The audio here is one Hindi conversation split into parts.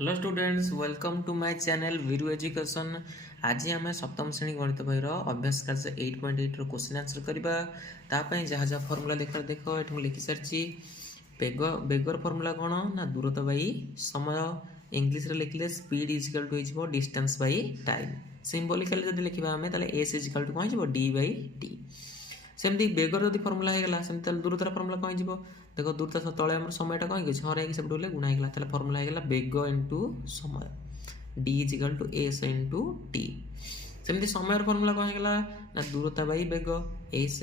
Hello students, welcome to my channel Veeru education. आज आम सप्तम श्रेणी गणित बही अभ्यास कार्य 8.8 क्वेश्चन आंसर करवा। तापाई जहाँ जहाँ फर्मुला देख ये लिखि सारी। बेगर फर्मुला कौन ना दूरता बाई समय। इंग्लीश लिखले speed equal to distance by time. Symbolical जब लिखा आम एस इजिकल टू कौन हो डी बाई टी। सेमती बेगर जब फर्मुला होगा सेमती दूरतार फर्मुला कौन हो देख दूरता तले आम समयटा कौन हो हर सब गुणा होगा फर्मुला होगा बेग इंटू समय D equal to S into T. सेमती समय फर्मुला कौन होगा ना दूरता बै बेग S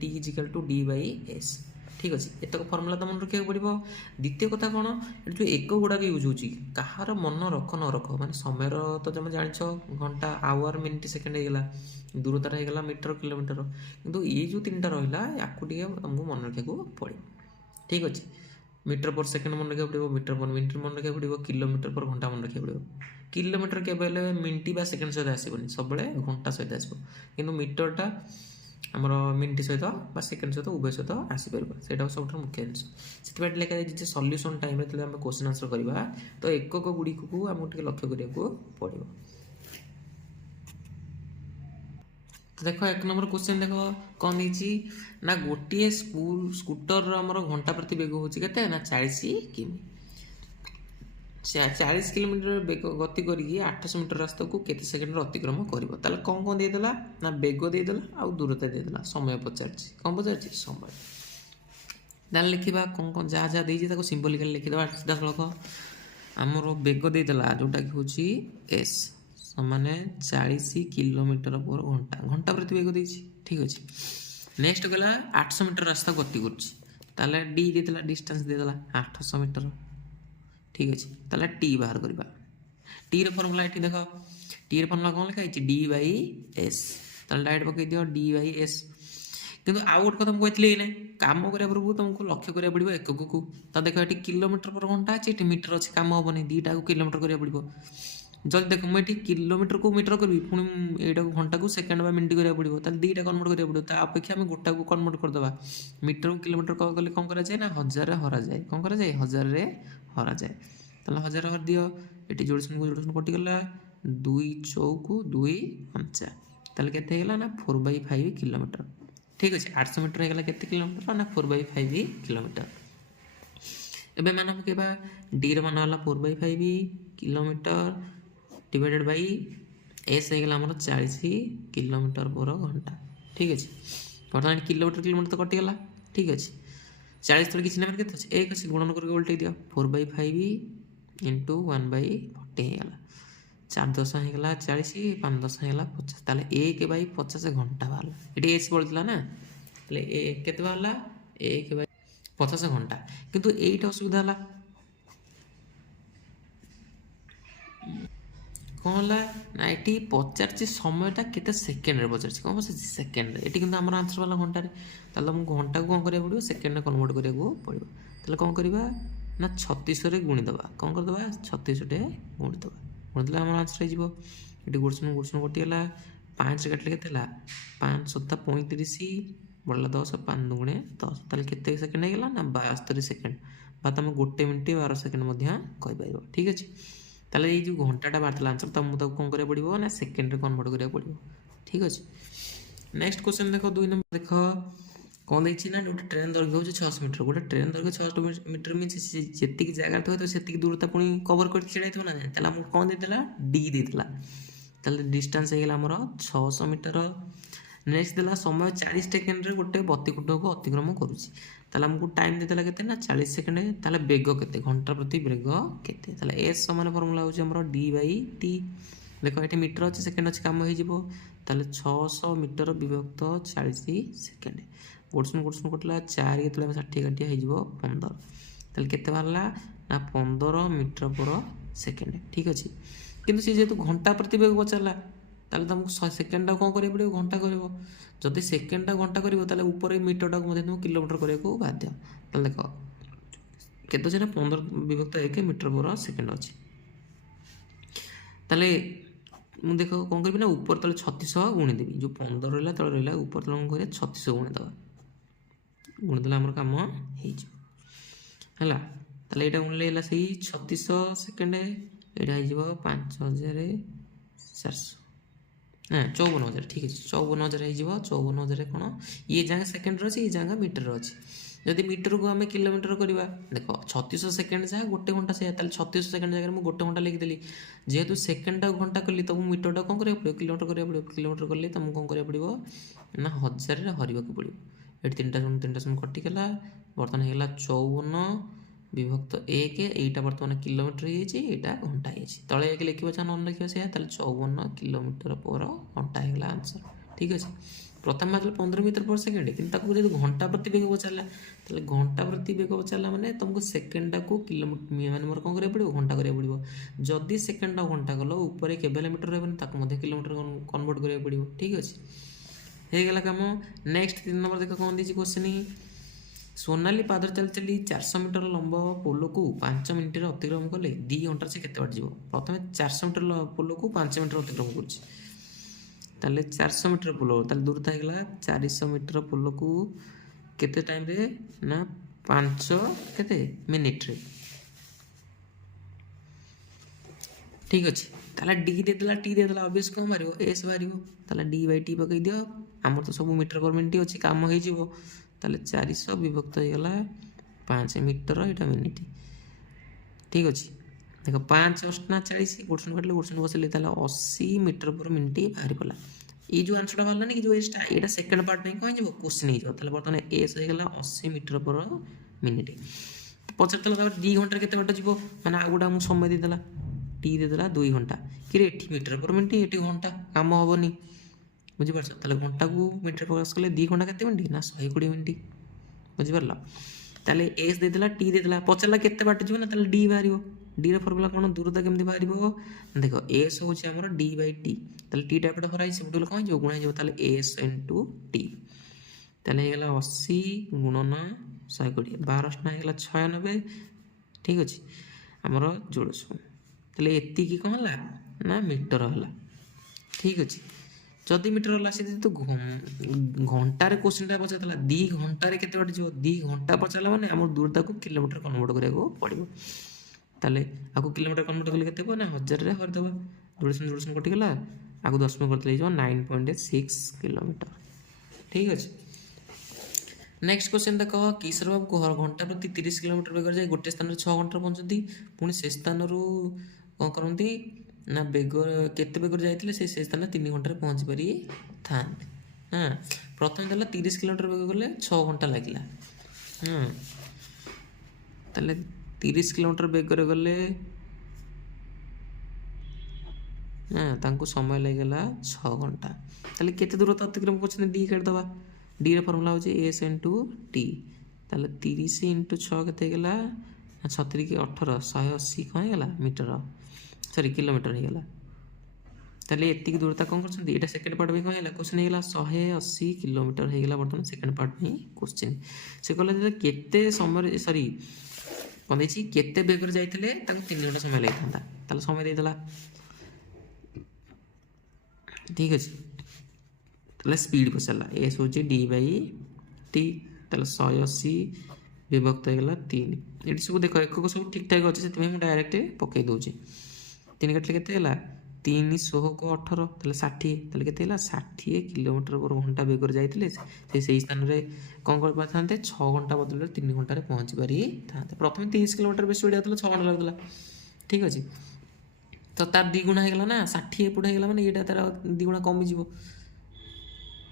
T equal to D by S. ठीक अच्छे एतक फर्मुला तो मन रखा पड़ो। द्वितीय कथा कौन जो एक गुड़ाक यूज हो कहार मन रख न रख माने समय तो तुम जान घंटा आवर मिनिट सेकेंड होगा दूरतार होगा मीटर किलोमीटर किंतु ये जो तीन टा रहा या आमको मन रखा पड़ो। ठीक अच्छे मीटर पर सेकेंड मन रखा पड़ो मीटर पर मिनिट मन रखा पड़ो किलोमीटर पर घंटा मन रखा पड़ो। किलोमीटर केवल मिनिट बा सेकेंड सहित आसबनी सब घंटा सहित आसो कि मीटरटा आमर मिनिट सहित सेकेंड सहित उभय सहित आसपर से सब मुख्य जिनस से लिखा जाए सल्यूशन टाइम क्वेश्चन आंसर करवा तो एकक गुड़िक आमको लक्ष्य करने पड़ो। तो देख एक नंबर क्वेश्चन देख कौन देती ना गोटे स्कूटर आमर घंटा प्रति बेग हूँ के ना 40 किमी 40 किलोमीटर बेग गति करके 800 मीटर रास्ता को केते सेकेंड अतिक्रम कर कौन देदेला ना बेग देदेला आ दूरता देदेला समय पचार कौन पचार समय। ताल लिखा कौन कौन जहाँ जहाँ देती सिंबलिकल लिखिदेवा सीधा सड़क आमर बेग देदेला जोटा कि हूँ एस माने 40 किलोमीटर पर घंटा घंटा प्रति बेग देती। ठीक अच्छे नेक्स्ट गला 800 मीटर रास्ता गति कर डी देदेला डिस्टेंस देदेला 800 मीटर। ठीक अच्छे ताला टी बाहर करवा टी फर्मुला ये देख टी फर्मुला कौन लिखाई डी बै एस डायरेक्ट पकई दियो डी बै एस। किंतु आउ गोटे कथा मुझे कहती ना कम कराया पूर्व तुमको लक्ष्य करा पड़ो एकक को तो देख ये किलोमीटर पर घंटा अच्छे मीटर अच्छे कम हेनी दुईटा को किलोमीटर करा पड़ो। जब देख मुझे किलोमीटर को मीटर करी पुणी यहाँ घंटा को सेकेंड बा मिनिट करा पड़ो दुईटा कन्वर्ट करा पड़ो अपेक्षा आम गोटा को कन्वर्ट करदे मीटर को किलोमीटर कले कौन कराए ना हजार हरा जाए कौन कराए हजार हरा जाए ताला हजार हर दियो ये जोड़सन को जोड़सन कटिगला 2 चौक 2 5 ताले केते हेला ना 4/5 किलोमीटर। ठीक अच्छे 800 मीटर होगा केते किलोमीटर ना 4/5 किलोमीटर। एबे मान पकेबा डी रे मान होला 4/5 किलोमीटर डिवाइडेड बाय एस होगा आमर 40 किलोमीटर पर घंटा। ठीक अच्छे बर्तमान किलोमीटर किलोमीटर तो कटिगला। ठीक अच्छे 40 थोड़ी किसी नंबर के एक अच्छे गुणन करके उल्टे दियो 4/5 इंटू 1/40 होगा 4 10 होगा 40 5 10 होगा 50 ताले 1/50 घंटा बाहर ये एस पड़ता ना के बाहर 1/50 घंटा किंतु यहीटा असुविधा है कौन है ना ये पचार समयटा केते सेकेंड रे पचार कौन पचार सेकेंड ये कि आम आंसर वाला घंटे तुमको घंटा को कौन करा पड़ो सेकेंड कन्वर्ट करा पड़ो ताले कौन करवा ना 36 रे गुणीदबा कौन करदे 36 गुणीदबा गुणीदे आम आंसर हो ये गुड़सन गुड़सन कटिगला 5 काटिले के 5 7 35 बढ़ला 10 5 2 10 ताले केते सेकेंड होगा ना 72 सेकेंड बा तुम 1 मिनिट 12 सेकेंड कहीपर। ठीक अच्छे ताले ये जो घंटाटा बाहर आंसर तो मुझे कौन करा पड़ो ना सेकेंड रे कन्वर्ट करा पड़ो। ठीक अच्छे नेक्स्ट क्वेश्चन देख 2 नंबर देख कौन देखी ना गोटे ट्रेन दैर्घ्य हूँ 600 मीटर गोटे ट्रेन दैर्घ्य 600 मीटर मीन जी जगह तो से दूरता पुणी कवर कर छड़ा ना आमको कौन देदेला डी देदेला डिस्टेंस होगा आमर 600 मीटर। नेक्स्ट देला समय 40 सेकेंड गोटे बत्तीकुट को अतिक्रम करुँच टाइम देदेला के ना 40 सेकेंड बेग के घंटा प्रति बेग के एस समान फर्मुला हूँ डी बै टी। देख ये मीटर अच्छे सेकेंड अच्छे कम हो 600 मीटर विभक्त 40 सेकेंड गुड़सन गुड़सन कटला 4 ये 60 काटिया हो 15 ताले केते बाहरला ना 15 मीटर पर सेकेंड। ठीक अच्छे किंतु सी जेहेतु घंटा प्रति बेग पचारा ताले तुमको सेकेंड कौन करा पड़ो घंटा कर जदि सेकेंड घंटा कर ऊपर मीटरटा को तुम किलोमीटर करने बाध्य देख केते से 15 विभक्त 1 मीटर पर सेकेंड अच्छे ताले मुझे देख कौन करी ना ऊपर तले 36 गुणीदेवी जो 15 रहा तले रहा ऊपर तले कौन कर 36 गुणीदेवा गुणीदे आम कम है ताले यहाँ गुणिले से 36 सेकेंड ଏଇଟା ହେଇଯିବ 5400 ନା 54,000 ଠିକ୍ ଅଛି 54,000 ହେଇଯିବ। 54,000 କ'ଣ ଇଏ ଜାଗା ସେକେଣ୍ଡରେ ଅଛି, ଇଏ ଜାଗା ମିଟରରେ ଅଛି। ଯଦି ମିଟରକୁ ଆମେ କିଲୋମିଟର କରିବା, ଦେଖ 3600 ସେକେଣ୍ଡ ଯାହା 1 ଘଣ୍ଟା ସେଇଆ, ତାହେଲେ 3600 ସେକେଣ୍ଡ ଜାଗାରେ ମୁଁ 1 ଘଣ୍ଟା ଲେଖିଦେଲି। ଯେହେତୁ ସେକେଣ୍ଡଟାକୁ ଘଣ୍ଟା କଲି ତ ମୁଁ ମିଟରଟା କ'ଣ କରିବାକୁ ପଡ଼ିବ, କିଲୋମିଟର କରିବାକୁ ପଡ଼ିବ। କିଲୋମିଟର କଲେ ତମକୁ କ'ଣ କରିବାକୁ ପଡ଼ିବ ନା 1000ରେ ହରିବାକୁ ପଡ଼ିବ। ଏଠି 3ଟା ଶୂନ କଟିଗଲା। ବର୍ତ୍ତମାନ ହେଇଗଲା 54 ବିଭକ୍ତ 1। ଏଇଟା ବର୍ତ୍ତମାନ କିଲୋମିଟର ହେଇଯାଇଛି, ଏଇଟା ଘଣ୍ଟା ହେଇଯାଇଛି। ତଳେ 1 ଲେଖିବ ଯାହା ନ ଲେଖିବ ସେଇଆ, ତାହେଲେ 54 କିଲୋମିଟର ପର ଘଣ୍ଟା ହେଇଗଲା ଆନ୍ସର। ଠିକ୍ ଅଛି। ପ୍ରଥମେ ବାହାରିଲା 15 ମିଟର ପର ସେକେଣ୍ଡ, କିନ୍ତୁ ତାକୁ ଯଦି ଘଣ୍ଟା ପ୍ରତି ବେଗ ପଚାରିଲା, ତାହେଲେ ଘଣ୍ଟା ପ୍ରତି ବେଗ ପଚାରିଲା ମାନେ ତୁମକୁ ସେକେଣ୍ଡଟାକୁ କିଲୋମିଟର ମାନେ ମୋର କ'ଣ କରିବାକୁ ପଡ଼ିବ, ଘଣ୍ଟା କରିବାକୁ ପଡ଼ିବ। ଯଦି ସେକେଣ୍ଡଟାକୁ ଘଣ୍ଟା କଲ, ଉପରେ କେବେ ହେଲେ ମିଟର ରହିବନି, ତାକୁ ମଧ୍ୟ କିଲୋମିଟର କନଭର୍ଟ କରିବାକୁ ପଡ଼ିବ। ଠିକ୍ ଅଛି, ହେଇଗଲା କାମ। ନେକ୍ସଟ 3 ନମ୍ବର ଦେଖ କ'ଣ ଦେଇଛି କ୍ୱେଶ୍ଚିନ୍। ସୋନାଲି ପାଦରେ ଚାଲି ଚାଲି 400 ମିଟର ଲମ୍ବ ପୋଲକୁ 5 ମିନିଟରେ ଅତିକ୍ରମ କଲେ 2 ଘଣ୍ଟାରେ ସେ କେତେ ବାଟ ଯିବ। ପ୍ରଥମେ 400 ମିଟର ପୋଲକୁ 5 ମିନିଟରେ ଅତିକ୍ରମ କରୁଛି, ତାହେଲେ 400 ମିଟର ପୋଲ, ତାହେଲେ ଦୂରତା ହେଇଗଲା 400 ମିଟର ପୋଲକୁ କେତେ ଟାଇମ୍ରେ ନା 5 କେତେ ମିନିଟ୍ରେ। ଠିକ୍ ଅଛି, ତାହେଲେ ଡି ଦେଇଦେଲା, ଟି ଦେଇଦେଲା, ଅବଭିୟସ୍ କ'ଣ ବାହାରିବ, ଏସ୍ ବାହାରିବ। ତାହେଲେ ଡି ବାଇ ଟି ପକାଇ ଦିଅ। ଆମର ତ ସବୁ ମିଟର ପର ମିନିଟ୍ ଅଛି, କାମ ହେଇଯିବ। ତାହେଲେ 400 ବିଭକ୍ତ ହେଇଗଲା 5 ମିଟର, ଏଇଟା ମିନିଟ୍। ଠିକ୍ ଅଛି, ଦେଖ 5 ଅଷ୍ଟନା 40, ଗୋଟେଶୂନ କାଟିଲେ ଗୋଟେଶୂନ ବସିଲେ, ତାହେଲେ 80 ମିଟର ପର ମିନିଟ୍ ବାହାରି ପଡ଼ିଲା। ଏଇ ଯେଉଁ ଆନ୍ସରଟା ବାହାରିଲାନି କି, ଯେଉଁ ଏସ୍ଟା, ଏଇଟା ସେକେଣ୍ଡ ପାର୍ଟ ପାଇଁ କ'ଣ ହେଇଯିବ, କ୍ୱେଶ୍ଚିନ୍ ହେଇଯିବ। ତାହେଲେ ବର୍ତ୍ତମାନ ଏସ୍ ହେଇଗଲା 80 ମିଟର ପର ମିନିଟ୍। ପଚାରିଥିଲା ତାପରେ 2 ଘଣ୍ଟାରେ କେତେ ବାଟ ଯିବ, ମାନେ ଆଉ ଗୋଟେ ଆମକୁ ସମୟ ଦେଇଦେଲା, ଟି ଦେଇଦେଲା 2 ଘଣ୍ଟା। କିରେ ଏଠି ମିଟର ପର ମିନିଟ୍, ଏଠି ଘଣ୍ଟା, କାମ ହେବନି, ବୁଝିପାରୁଛ। ତାହେଲେ ଘଣ୍ଟାକୁ ମିଟର ପ୍ରକାଶ କଲେ 2 ଘଣ୍ଟା କେତେ ମିନିଟ୍ ନା 120 ମିନିଟ୍, ବୁଝିପାରିଲ। ତାହେଲେ ଏସ୍ ଦେଇଦେଲା, ଟି ଦେଇଦେଲା, ପଚାରିଲା କେତେ ବାଟ ଯିବ ନା, ତାହେଲେ ଡି ବାହାରିବ। ଡିର ଫର୍ମୁଲା କ'ଣ, ଦୂରତା କେମିତି ବାହାରିବ, ଦେଖ ଏସ୍ ହେଉଛି ଆମର ଡି ବାଇ ଟି, ତାହେଲେ ଟିଟା ଏପଟେ ହରାଇ ସେପଟେ ଗଲେ କ'ଣ ହେଇଯିବ, ଗୁଣା ହେଇଯିବ। ତାହେଲେ ଏସ୍ ଇଣ୍ଟୁ ଟି, ତାହେଲେ ହେଇଗଲା 80 ଗୁଣନ 120, 12 ହେଇଗଲା 96। ଠିକ୍ ଅଛି, ଆମର ଯୋଡ଼ଶହ, ତାହେଲେ ଏତିକି କ'ଣ ହେଲା ନା ମିଟର ହେଲା। ଠିକ୍ ଅଛି, ଯଦି ମିଟର ହେଲା ସେ ତ ଘଣ୍ଟାରେ କ୍ୱେଶ୍ଚିନ୍ଟା ପଚାରିଥିଲା 2 ଘଣ୍ଟାରେ କେତେ ବାଟ ଯିବ, 2 ଘଣ୍ଟା ପଚାରିଲା ମାନେ ଆମର ଦୂରତାକୁ କିଲୋମିଟର କନଭର୍ଟ କରିବାକୁ ପଡ଼ିବ। ତାହେଲେ ଆକୁ କିଲୋମିଟର କନଭର୍ଟ କଲେ କେତେ ହେବ ନା 1000ରେ ହରିଦେବା। ଯୋଡ଼ଶୂନ କଟିଗଲା, ଆକୁ 10 କରିଦେଲେ ହେଇଯିବ 9.6 କିଲୋମିଟର। ଠିକ୍ ଅଛି, ନେକ୍ସଟ କ୍ୱେଶ୍ଚିନ୍ ଦେଖ। କିଶୋର ବାବୁ ଘଣ୍ଟା ପ୍ରତି 30 କିଲୋମିଟର ବେଗରେ ଯାଇ ଗୋଟିଏ ସ୍ଥାନରେ 6 ଘଣ୍ଟାରେ ପହଞ୍ଚନ୍ତି, ପୁଣି ସେ ସ୍ଥାନରୁ କ'ଣ କରନ୍ତି ନା ବେଗ କେତେ ବେଗରେ ଯାଇଥିଲେ ସେ ସ୍ଥାନରେ 3 ଘଣ୍ଟାରେ ପହଞ୍ଚି ପାରିଥାନ୍ତି। ହଁ, ପ୍ରଥମେ ଦେଲା 30 କିଲୋମିଟର ବେଗ ଗଲେ 6 ଘଣ୍ଟା ଲାଗିଲା। ତାହେଲେ 30 କିଲୋମିଟର ବେଗରେ ଗଲେ ତାଙ୍କୁ ସମୟ ଲାଗିଗଲା 6 ଘଣ୍ଟା। ତାହେଲେ କେତେ ଦୂରତା ଅତିକ୍ରମ କରୁଛନ୍ତି, ଡି କାଟିଦେବା। ଡିର ଫର୍ମୁଲା ହେଉଛି ଏସ୍ ଇଣ୍ଟୁ ଟି, ତାହେଲେ 30 ଇଣ୍ଟୁ 6 କେତେ ହେଇଗଲା 36 କି 18, 180 କ'ଣ ହେଇଗଲା ମିଟର, ସରି କିଲୋମିଟର ହେଇଗଲା। ତାହେଲେ ଏତିକି ଦୂରତା କ'ଣ କରୁଛନ୍ତି, ଏଇଟା ସେକେଣ୍ଡ ପାର୍ଟ ପାଇଁ କ'ଣ ହେଇଗଲା, କ୍ୱେଶ୍ଚିନ୍ ହେଇଗଲା 180 କିଲୋମିଟର ହେଇଗଲା। ବର୍ତ୍ତମାନ ସେକେଣ୍ଡ ପାର୍ଟ ପାଇଁ କ୍ୱେଶ୍ଚିନ୍ ସେ କହିଲା ଯେ କେତେ ସମୟରେ, ସରି କ'ଣ ଦେଇଛି, କେତେ ବେଗରେ ଯାଇଥିଲେ ତାଙ୍କୁ 3 ଘଣ୍ଟା ସମୟ ଲାଗିଥାନ୍ତା, ତାହେଲେ ସମୟ ଦେଇଦେଲା। ଠିକ୍ ଅଛି, ତାହେଲେ ସ୍ପିଡ଼ ପଚାରିଲା, ଏସ୍ ହେଉଛି ଡି ବାଇ ଟି, ତାହେଲେ 180 ବିଭକ୍ତ ହେଇଗଲା 3। ଏଠି ସବୁ ଦେଖ ଏକକ ସବୁ ଠିକ୍ ଠାକ୍ ଅଛି, ସେଥିପାଇଁ ମୁଁ ଡାଇରେକ୍ଟ ପକାଇ ଦେଉଛି। 3 କାଟିଲେ କେତେ ହେଲା 3 16 18, ତାହେଲେ 60, ତାହେଲେ କେତେ ହେଲା 60 କିଲୋମିଟର ପର ଘଣ୍ଟା ବେଗରେ ଯାଇଥିଲେ ସେଇ ସ୍ଥାନରେ କ'ଣ କରିପାରିଥାନ୍ତେ, 6 ଘଣ୍ଟା ବଦଳରେ 3 ଘଣ୍ଟାରେ ପହଞ୍ଚି ପାରିଥାନ୍ତେ। ପ୍ରଥମେ 30 କିଲୋମିଟର ବେଶୀ ସ୍ପିଡ଼ ଯାଉଥିଲା, 6 ଘଣ୍ଟା ଲାଗୁଥିଲା। ଠିକ୍ ଅଛି, ତ ତାର 2 ଗୁଣା ହେଇଗଲା ନା, 60 ଏପଟେ ହେଇଗଲା ମାନେ ଏଇଟା ତାର 2 ଗୁଣା କମିଯିବ।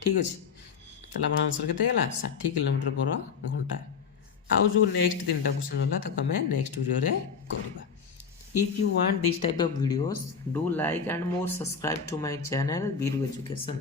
ଠିକ୍ ଅଛି, ତାହେଲେ ଆମର ଆନ୍ସର କେତେ ହେଇଗଲା 60 କିଲୋମିଟର ପର ଘଣ୍ଟା। ଆଉ ଯେଉଁ ନେକ୍ସଟ 3ଟା କ୍ୱେଶ୍ଚନ୍ ହେଲା ତାକୁ ଆମେ ନେକ୍ସଟ ଭିଡ଼ିଓରେ କରିବା। If you want this type of videos, do like and more subscribe to my channel Biru Education.